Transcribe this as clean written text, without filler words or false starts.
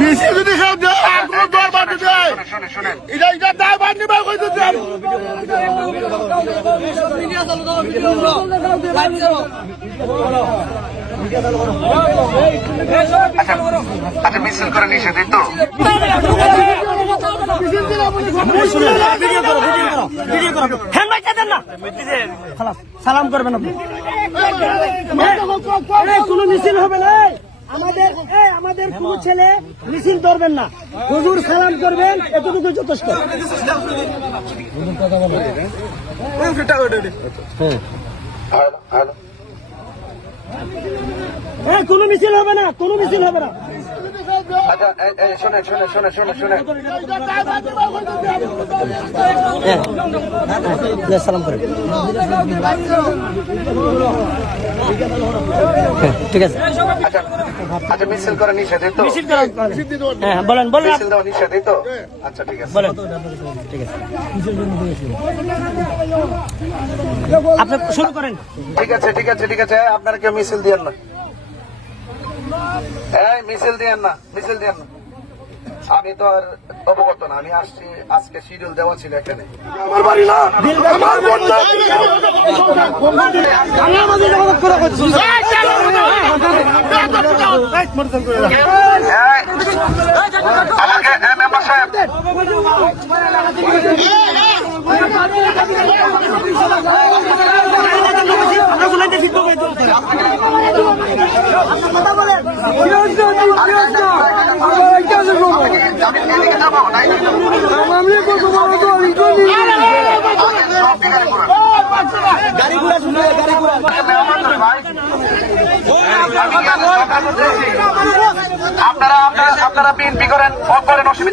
মিছিল যদি সব দেয় আর কোনো দল বাড়তে দেয় এটা দায় বাড়নি বা কইতে দেন আচ্ছা মিছিল করে নিষেধ তো সালাম করবেন আপনি কোনো মিছিল হবে না আমাদের কোন ছেলে মিছিল ধরবেন না হুজুর সালাম করবেন এতটুকু যথেষ্ট কোনো মিছিল হবে না কোনো মিছিল হবে না আচ্ছা শোনেন শোনেন শোনেন শোনেন শোনেন সালাম করেন ঠিক আছে আচ্ছা আচ্ছা মিছিল করে নিষেধ তো হ্যাঁ বলেন বলেন মিছিল দেওয়া নিষেধ তো আচ্ছা ঠিক আছে বলেন ঠিক আছে আপনি শুরু করেন ঠিক আছে ঠিক আছে ঠিক আছে আপনারা কেউ মিছিল দিয়েন না এই মিছিল দিয়েন না মিছিল দিয়েন না আমি তো আর অবগত না আমি আসছি আজকে শিডিউল দেওয়া ছিল এখানে আমার বাড়ি না আমার বোন না আমাকে মেম্বার সাহেব এদিকে যাবো আপনারা বিএনপি করেন অসুবিধা